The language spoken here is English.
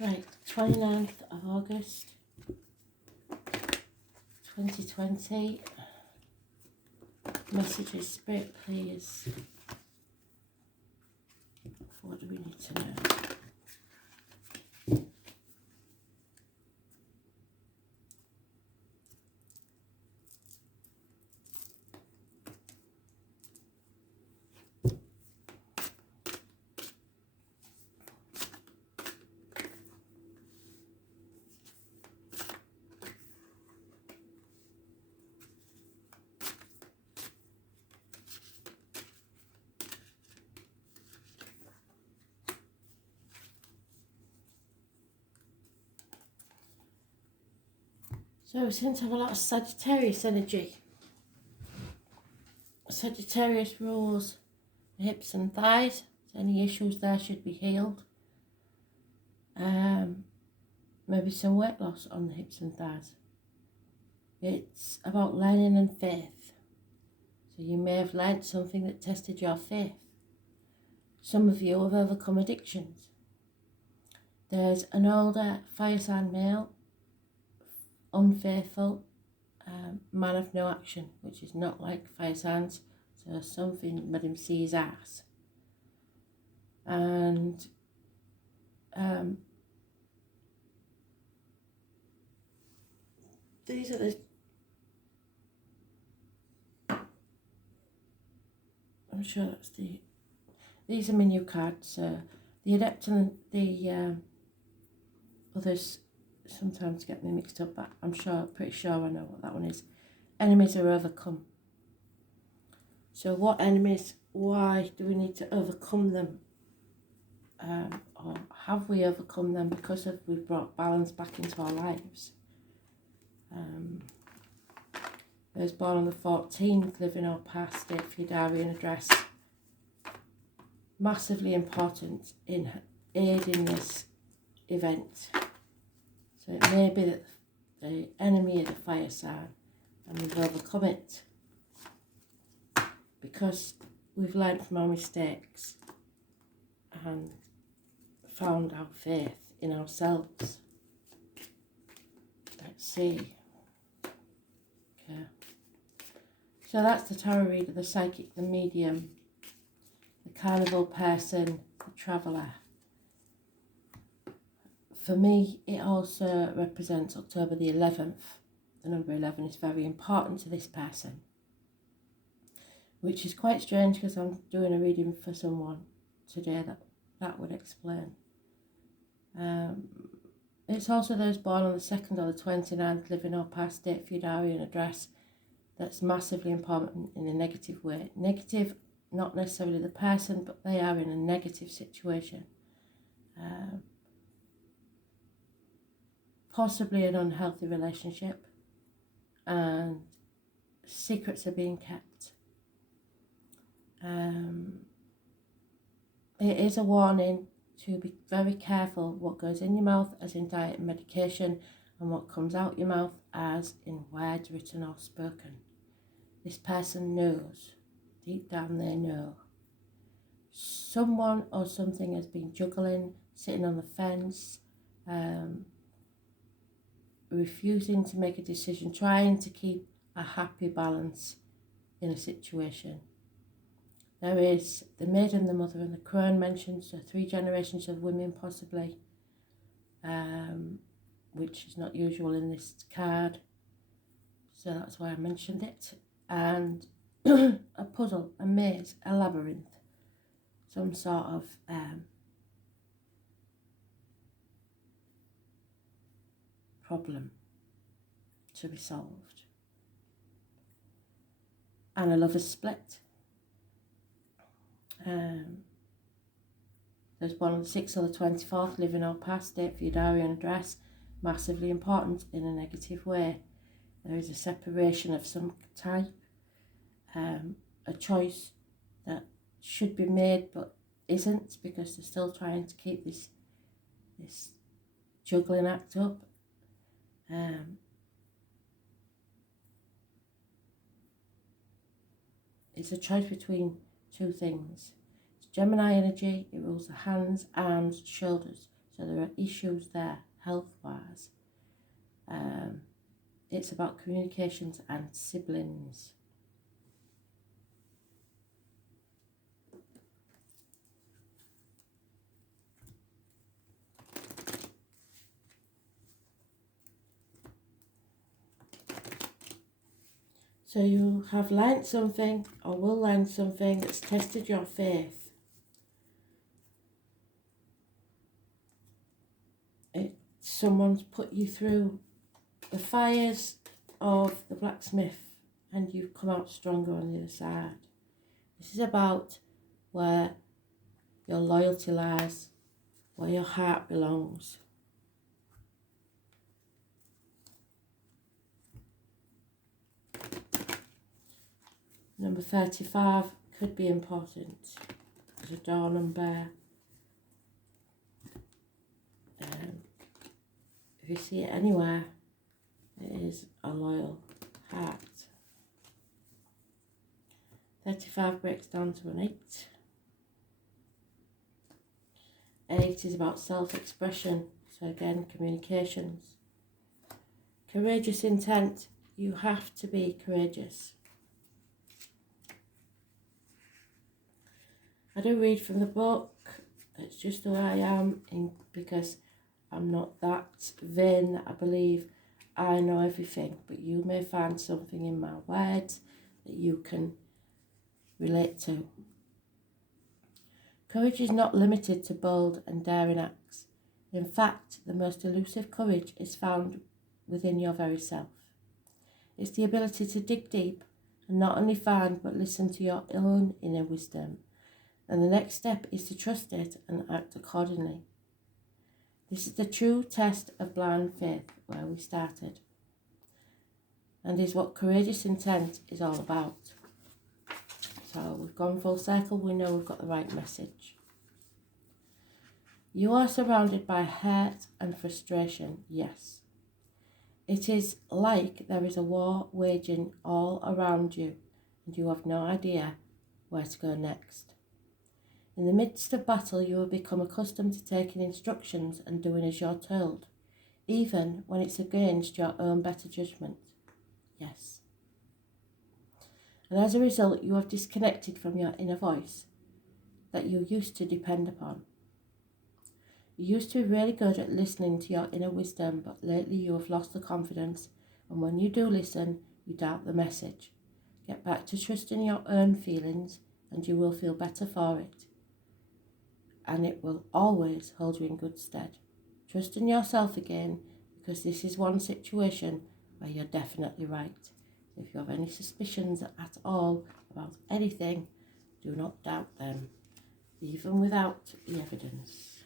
Right, 29th of August 2020. Messages, Spirit, please. What do we need to know? So we seem to have a lot of Sagittarius energy. Sagittarius rules the hips and thighs. So any issues there should be healed. Maybe some weight loss on the hips and thighs. It's about learning and faith. So you may have learnt something that tested your faith. Some of you have overcome addictions. There's an older fire sign male, unfaithful, man of no action, which is not like fire signs. So something made him see his ass. And these are the... I'm sure that's the... These are my new cards. The adept and the others sometimes get me mixed up, but pretty sure I know what that one is. Enemies are overcome. So what enemies? Why do we need to overcome them? Or have we overcome them because we've brought balance back into our lives? Those born on the 14th, living or past, date for your diary and address. Massively important in aiding this event. So it may be that the enemy is a fire sign and we've overcome it because we've learned from our mistakes and found our faith in ourselves. Let's see. Okay. So that's the tarot reader, the psychic, the medium, the carnival person, the traveller. For me, it also represents October the 11th. The number 11 is very important to this person, which is quite strange because I'm doing a reading for someone today that would explain. It's also those born on the 2nd or the 29th, living or past, date for your diary and address. That's massively important in a negative way. Negative, not necessarily the person, but they are in a negative situation. Possibly an unhealthy relationship, and secrets are being kept. It is a warning to be very careful what goes in your mouth, as in diet and medication, and what comes out your mouth, as in words written or spoken. This person knows, deep down they know. Someone or something has been juggling, sitting on the fence, refusing to make a decision, trying to keep a happy balance in a situation. There is the maiden, the mother and the crone mentioned, so 3 generations of women possibly, which is not usual in this card, so that's why I mentioned it. And a puzzle, a maze, a labyrinth, some sort of problem to be solved. And a lover's split. There's born on the 6th or the 24th, living or past, date for your diary and address. Massively important in a negative way. There is a separation of some type, a choice that should be made but isn't, because they're still trying to keep this juggling act up. It's a choice between 2 things. It's Gemini energy, it rules the hands, arms, shoulders. So there are issues there, health-wise. It's about communications and siblings. So you have learnt something or will learn something that's tested your faith. Someone's put you through the fires of the blacksmith and you've come out stronger on the other side. This is about where your loyalty lies, where your heart belongs. Number 35 could be important. There's a dawn and bear. If you see it anywhere, it is a loyal heart. 35 breaks down to an 8. 8 is about self-expression, so again, communications. Courageous intent, you have to be courageous. I do read from the book, it's just the way I am, because I'm not that vain that I believe I know everything, but you may find something in my words that you can relate to. Courage is not limited to bold and daring acts. In fact, the most elusive courage is found within your very self. It's the ability to dig deep and not only find but listen to your own inner wisdom. And the next step is to trust it and act accordingly. This is the true test of blind faith where we started, and is what courageous intent is all about. So we've gone full circle, we know we've got the right message. You are surrounded by hurt and frustration, yes. It is like there is a war waging all around you and you have no idea where to go next. In the midst of battle, you will become accustomed to taking instructions and doing as you're told, even when it's against your own better judgment. Yes. And as a result, you have disconnected from your inner voice that you used to depend upon. You used to be really good at listening to your inner wisdom, but lately you have lost the confidence, and when you do listen, you doubt the message. Get back to trusting your own feelings, and you will feel better for it. And it will always hold you in good stead. Trust in yourself again, because this is one situation where you're definitely right. If you have any suspicions at all about anything, do not doubt them, even without the evidence.